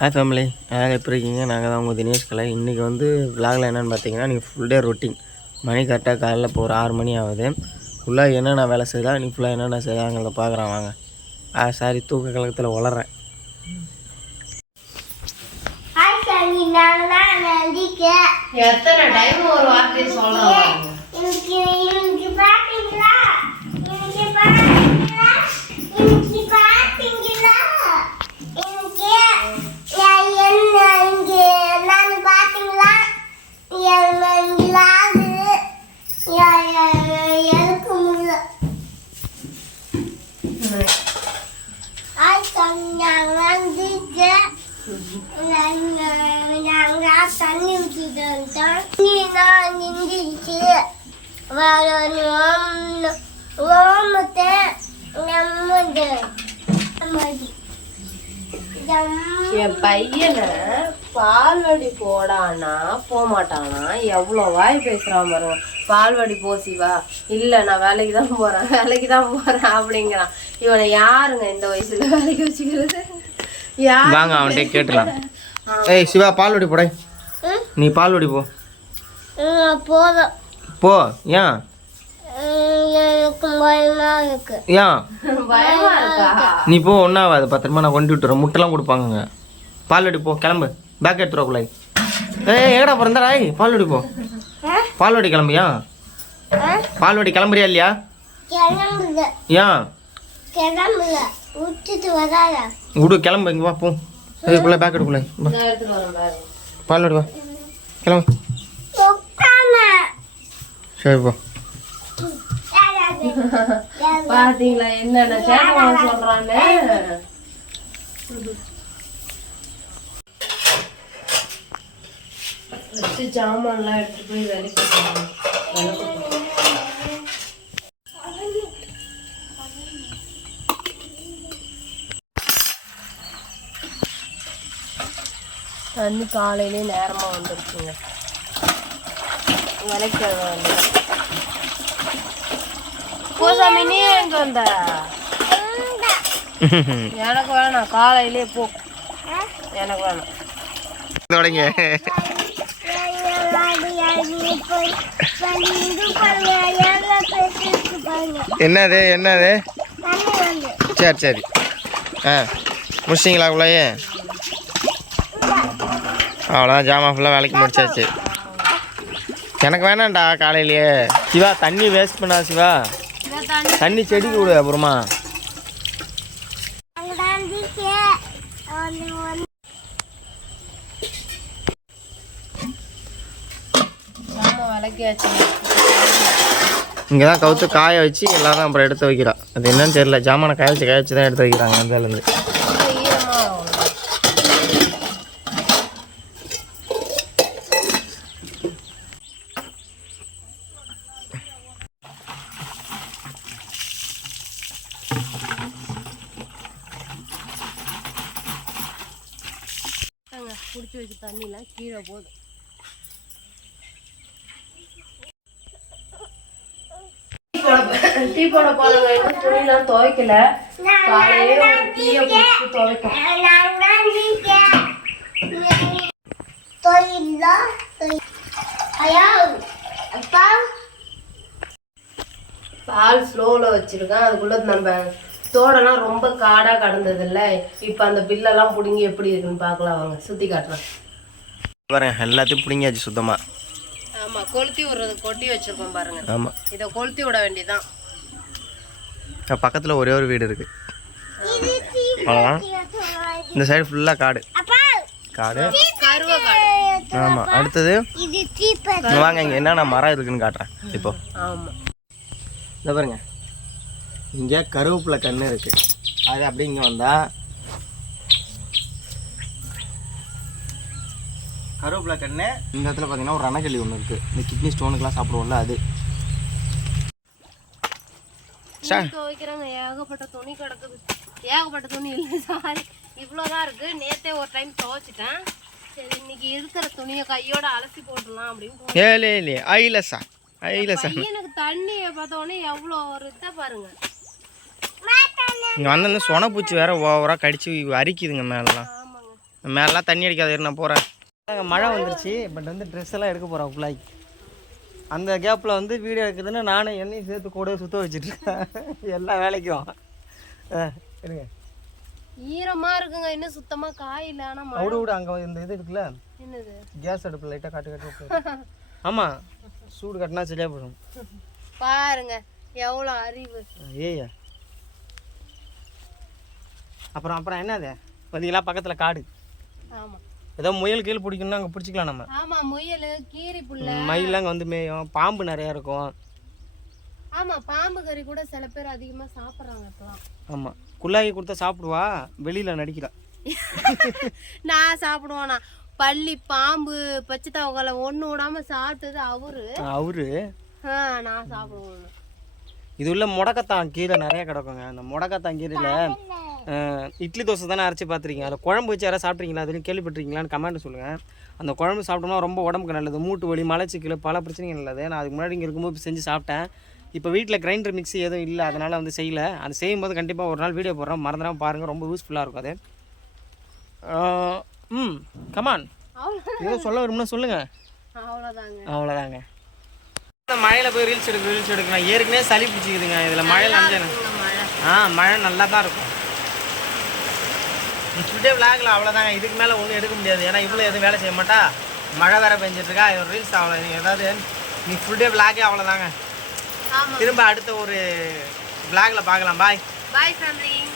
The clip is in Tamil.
ஹாய் ஃபேமிலி யார் எப்படி இருக்கீங்க? நாங்கள் தான் உங்கள் தினேஷ் கலை. இன்றைக்கி வந்து விலாகில் என்னென்னு பார்த்தீங்கன்னா நீங்கள் ஃபுல் டே ரொட்டீன் மணி கரெக்டாக காலைல இப்போ ஒரு ஆறு மணி ஆகுது. ஃபுல்லாக என்னென்ன வேலை செய்தா நீ ஃபுல்லாக என்னென்ன செய்தாங்கிறத பார்க்குறேன் வாங்க. ஆ சாரி தூக்க கழகத்தில் வளர்றேன் எத்தனை டைம் ஒரு வார்த்தை சொல்றாங்க தண்ணி ஊற்றிட்டு நின்றுச்சு ஓமத்தை நம்மது என் பையனை பால்வடி போடானா போக மாட்டானா எவ்வளோ வாய் பேசுறான் பாருங்க பால்வடி போ சிவா. இல்ல நான் வேலைக்கு தான் போறேன். வேலைக்கு தான் போறேன் அப்படிங்கிறான். இவனை யாருங்க இந்த வயசுல வேலைக்கு வச்சுக்கிறது? யார் வாங்க அவன்கிட்ட கேட்டுலாம் ஏய் சிவா பால்வடி போடே. நீ பால்வடி போ. போதும். போ ஏன் ஏன் நீ போ ஒன்றாவது பத்திரமா நான் கொண்டு விட்டுறேன். முட்டைலாம் கொடுப்பாங்கங்க. பால்வடி போ கிளம்பு. பேக் எடுத்துருவாக்குள்ள ஏய் எங்கடா பிறந்தடா ஏய் பால்வடி போ. பால்வடி கிளம்பியா பால்வடி கிளம்புறியா இல்லையா? ஏன் விடு கிளம்பு. இங்கே வா போ. இதுக்குள்ளே பேக் எடுக்குள்ள பால்வடி வா. கிளம்பு. சரி போ. பாத்தீங்களா என்னென்ன சொல்றான்னு வச்சு ஜாமான்லாம் எடுத்துட்டு போய். வேலைக்கு தண்ணி காலையிலே நேரமா வந்துருச்சுங்க விலைக்கு வந்து. போசாமி நீ எங்க வந்த? எனக்கு வேணாம் காலையிலே போ. எனக்கு வேணாம். தொடங்க என்னது என்னது? சரி சரி. ஆ முடிச்சிங்களா உள்ளேயே அவ்வளோதான் ஜாமான் ஃபுல்லாக வேலைக்கு முடிச்சாச்சு. எனக்கு வேணாம்டா காலையிலேயே. சிவா தண்ணி வேஸ்ட் பண்ணா சிவா. தண்ணி செடிக்கு விடு அப்புறமா. இங்கே தான் கவுத்து காய வச்சு எல்லாரும் அப்புறம் எடுத்து வைக்கிறான் அது என்னன்னு தெரியல ஜாமானை காய வச்சு காய வச்சு தான் எடுத்து வைக்கிறாங்க அதுலேருந்து புடிச்சு வச்ச தண்ணிலாம் கீழே போகுது டீ போட இன்னும் துணிலாம் துவைக்கல. காலையிலே ஒரு டீயை குடிச்சு துவைக்கும் பால் ஸ்லோவில் வச்சிருக்கேன். அதுக்குள்ள நம்ம தோடெல்லாம் ரொம்ப காடாக கடந்ததில்ல. இப்போ அந்த பில்லெல்லாம் பிடுங்கி எப்படி இருக்குன்னு பார்க்கலாம் வாங்க. சுற்றி காட்டுறேன் பாருங்க எல்லாத்தையும் பிடிங்காச்சு சுத்தமாக ஆமாம் கொளுத்தி விடுறது கொட்டி வச்சிருக்கோம் பாருங்க. ஆமாம் இதை கொளுத்தி விட வேண்டியதான் பக்கத்தில் ஒரே ஒரு வீடு இருக்குது அவ்வளோதான் இந்த சைடு ஃபுல்லாக காடு. அப்பா காடு. கருவ காடு ஆமாம் அடுத்தது? இது வாங்க இங்கே என்னென்ன மரம் இருக்குன்னு காட்டுறேன். இப்போ. ஆமாம் இந்த பாருங்க. இங்கே கருவேப்பிலை கன்று இருக்குது அது அப்படியே இங்கே வந்தால் கருவேப்பிலை கன்று இந்த இடத்துல பார்த்தீங்கன்னா ஒரு ரணக்கல்லி ஒன்று இருக்குது இந்த கிட்னி ஸ்டோனுக்கெலாம் சாப்பிடுவோம்ல அது. துவைக்கிறாங்க. ஏகப்பட்ட துணி கிடக்குது. ஏகப்பட்ட துணி இல்லை சாரி. இவ்வளோதான் இருக்கு. நேத்தே ஒரு டைம் துவைச்சிட்டேன். சரி இன்னைக்கு இருக்கிற துணியை கையோட அலசி போட்டுடலாம் அப்படின்னு பையனுக்கு தண்ணியை பார்த்த உடனே எவ்வளோ ஒரு இதை பாருங்க இங்கே வந்து சொன பூச்சி வேற ஓவராக கடிச்சு அரிக்குதுங்க மேலெலாம் ஆமாங்க. மேலாம் தண்ணி அடிக்காத இரு, நான் போகிறேன் மழை வந்துருச்சு பட் வந்து ட்ரெஸ் எல்லாம் எடுக்க போகிறேன் ஃபுல்லாகி அந்த கேப்பில் வந்து வீடியோ எடுக்குதுன்னு நானும் என்னையும் சேர்த்து கூட சுத்த வச்சுட்ருக்கேன் எல்லா வேலைக்கும். ஆ எடுங்க ஈரமா இருக்குங்க இன்னும் சுத்தமா காயில ஆனா மழை விடு விடு அங்கே இந்த இது இருக்குல்ல? என்னது? கேஸ் அடுப்பு லைட்டாக காட்டு காட்டு ஆமாம் சூடு கட்டினா சரியாக போயிடும். பாருங்க எவ்வளவு அறிவு. ஏய்யா. அப்புறம் அப்புறம் என்னது? பார்த்தீங்களா பக்கத்தில் காடு. ஆமா. ஏதோ முயல் கீழே பிடிக்கணும்னா அங்கே பிடிச்சிக்கலாம் நம்ம. ஆமா முயல் கீரி புள்ள. மயிலாம் அங்கே வந்து மேயும். பாம்பு நிறையா இருக்கும். ஆமா பாம்பு கறி கூட சில பேர் அதிகமா சாப்பிடுறாங்க இப்பலாம் ஆமாம் குள்ளாகி கொடுத்தா சாப்பிடுவா வெளியில் நடிக்கிறா. நான் சாப்பிடுவேனா பள்ளி பாம்பு பச்சை தவக்கால ஒண்ணு விடாம சாப்பிட்டது அவரு. அவரு? நான் சாப்பிடுவேன். இது உள்ள முடக்கத்தான் கீரை நிறைய கிடக்குங்க. அந்த முடக்கத்தான் கீரையில் இட்லி தோசை தானே அரைச்சி பார்த்துருக்கீங்க? அதில் குழம்பு வச்சு யாராவது சாப்பிட்றீங்களா? அதுலையும் கேள்விப்பட்டிருக்கீங்களான்னு கமெண்ட் சொல்லுங்கள் அந்த குழம்பு சாப்பிட்டோம்னா ரொம்ப உடம்புக்கு நல்லது. மூட்டு வலி மலச்சிக்கல் பல பிரச்சனைகள் நல்லது. நான் அதுக்கு முன்னாடி இங்கே இருக்கும்போது செஞ்சு சாப்பிட்டேன். இப்போ வீட்டில் கிரைண்டர் மிக்ஸி எதுவும் இல்லை. அதனால் வந்து செய்யலை. அது செய்யும்போது கண்டிப்பாக ஒரு நாள் வீடியோ போடுறோம் மறந்துடாம பாருங்கள் ரொம்ப யூஸ்ஃபுல்லாக இருக்கும் அது. ம் கமான் ஏதோ சொல்ல வரும்னா சொல்லுங்கள் அவ்வளோதாங்க அவ்வளோதாங்க மழையில் போய் ரீல்ஸ் எடுக்க ரீல்ஸ் எடுக்கணும் ஏற்கனவே சளி பிடிச்சிக்குதுங்க இதில் மழையில் மழை. ஆ மழை நல்லா தான் இருக்கும். ஃபுல் விளாகல அவ்வளோதாங்க இதுக்கு மேலே ஒன்றும் எடுக்க முடியாது. ஏன்னா இவ்வளோ எதுவும் வேலை செய்ய மாட்டா. மழை வேற பெஞ்சிட்டு இருக்கா இது ரீல்ஸ் அவ்வளோ ஏதாவது நீ ஃபுல் டே விளாகே அவ்வளோதாங்க திரும்ப அடுத்த ஒரு விளாகில் பார்க்கலாம். பாய் பாய் ஃப்ரெண்ட்லிங்